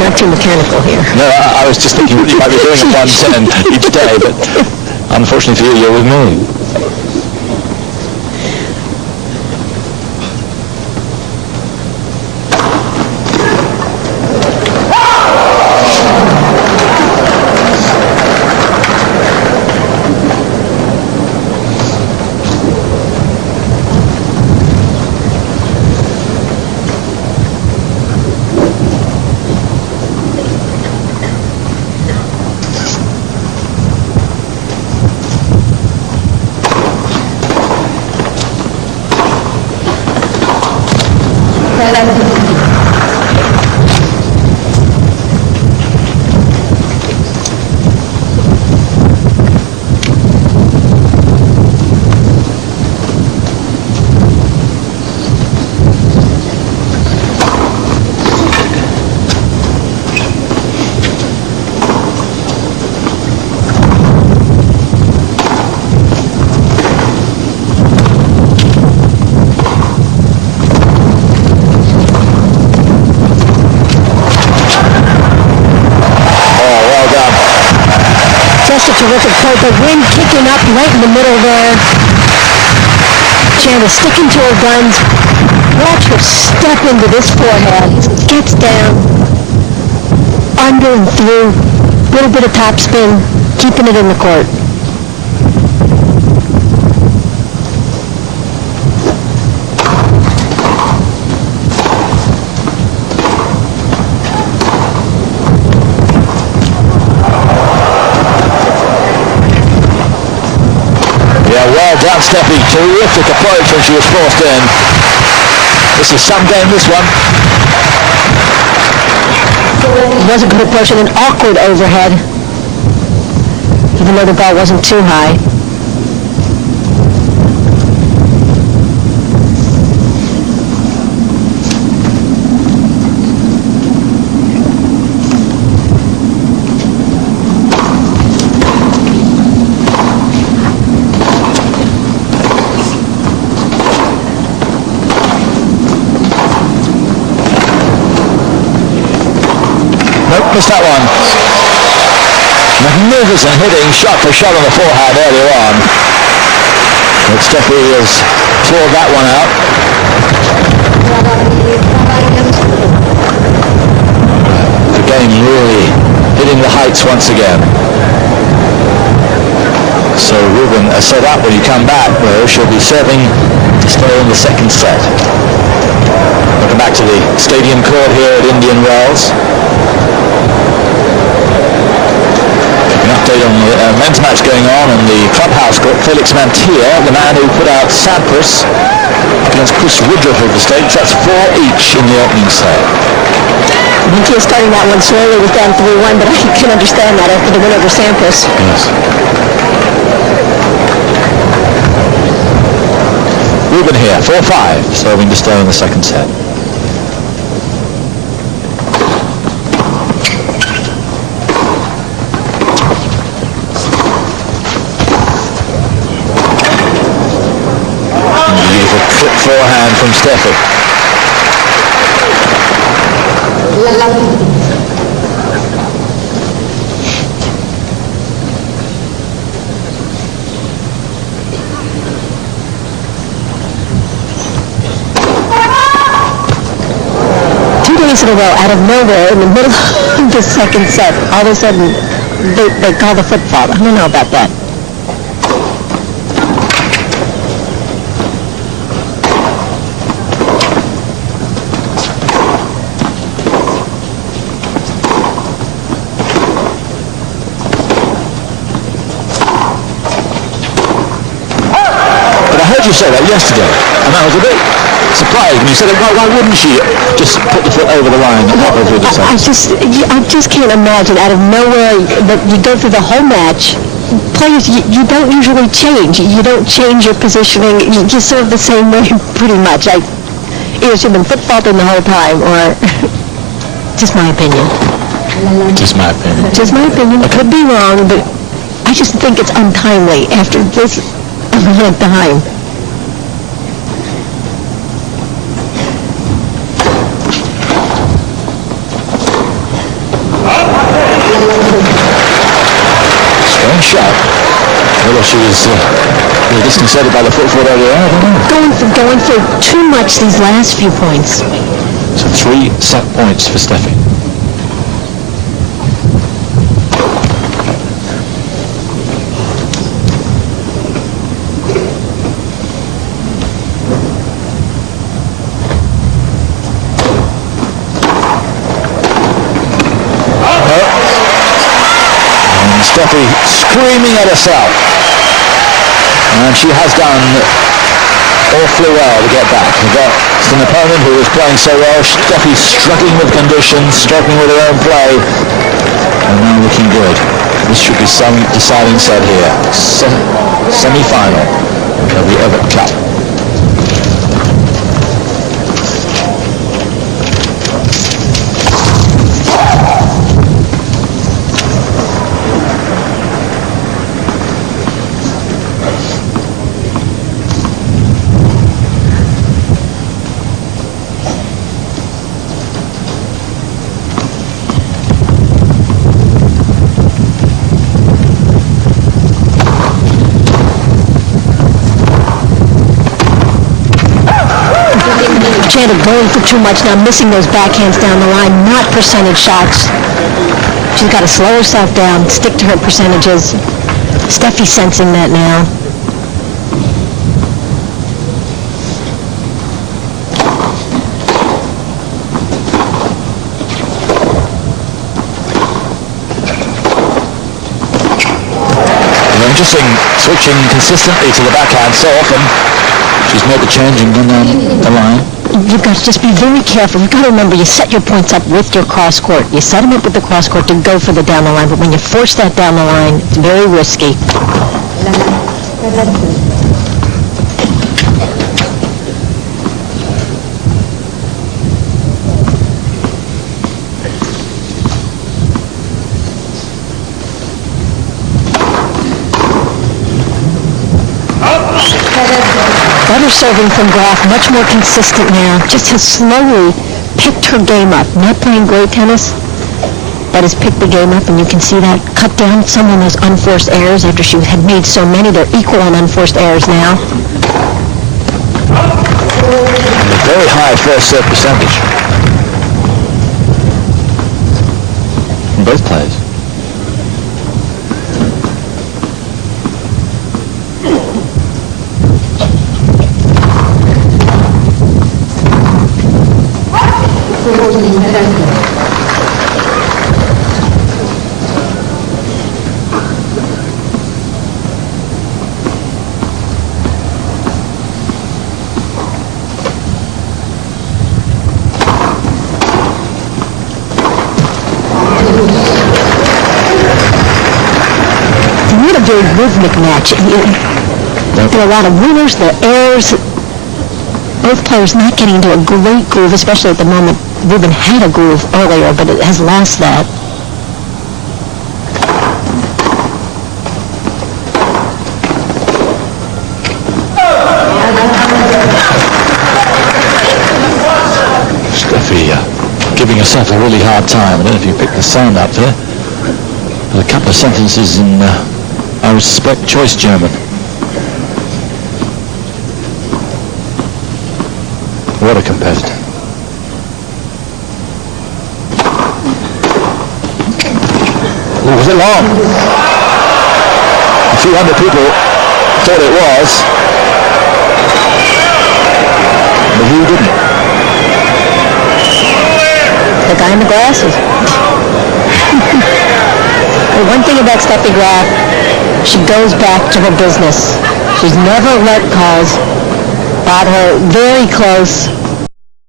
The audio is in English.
not too mechanical here. No, I was just thinking you might be doing a 110 each day, but unfortunately for you, you're with me. Terrific play, the wind kicking up right in the middle there. Chanda sticking to her guns. Watch her step into this forehead. Gets down, under and through. Little bit of top spin, keeping it in the court. Well done, Steffi. Terrific approach when she was forced in. This is some game, this one. It was a good approach and an awkward overhead, even though the ball wasn't too high. Missed that one. Magnificent hitting, shot for shot on the forehand earlier on. But Steffi has clawed that one out. The game really hitting the heights once again. So Rubin has set up when you come back, where she'll be serving to stay in the second set. Welcome back to the stadium court here at Indian Wells. Update on the men's match going on in the clubhouse court. Felix Mantilla, the man who put out Sampras against Chris Woodruff of the States. That's 4 each in the opening set. Mantilla starting that one slowly, was down 3-1, but I can understand that after the win over Sampras. Yes. Rubin here, 4-5, serving to stay in the second set. Forehand from Steffi. Two days in a row, out of nowhere, in the middle of the second set, all of a sudden, they call the football. I don't know about that. You said that yesterday, and that was a bit surprised when you said it. Why wouldn't she just put the foot over the line? I just can't imagine out of nowhere that you go through the whole match. Players, you don't usually change. You don't change your positioning. You just serve the same way pretty much. Either she's been footballed the whole time, or just my opinion. Just my opinion. Just my opinion. I could be wrong, but I just think it's untimely after this amount of time. Whether she was really disconcerted by the foot fault earlier on, I don't know. Going for too much these last few points. So 3 set points for Steffi. And Steffi screaming at herself. And she has done awfully well to get back. Against an opponent who was playing so well. Steffi struggling with conditions, struggling with her own play, and now looking good. This should be some deciding set here. Semi-final of the Everett Cup. Chanda going for too much now, missing those backhands down the line, not percentage shots. She's got to slow herself down, stick to her percentages. Steffi's sensing that now. Interesting, switching consistently to the backhand so often. She's made the change and gone down the line. You've got to just be very careful. You've got to remember, you set your points up with your cross court. You set them up with the cross court to go for the down the line, but when you force that down the line, it's very risky. Better serving from Graf, much more consistent now. Just has slowly picked her game up. Not playing great tennis, but has picked the game up, and you can see that. Cut down some of those unforced errors after she had made so many. They're equal on unforced errors now. And a very high first serve percentage from both players. Very rhythmic match. There are a lot of winners, there are errors. Both players not getting into a great groove, especially at the moment. Rubin had a groove earlier, but it has lost that. Steffi giving herself a really hard time. I don't know if you picked the sound up there. A couple of sentences in I respect choice German. What a competitor. Oh, was it long? A few hundred people thought it was, but who didn't? The guy in the glasses. The one thing about Steffi Graf, she goes back to her business. She's never let calls. Got her very close.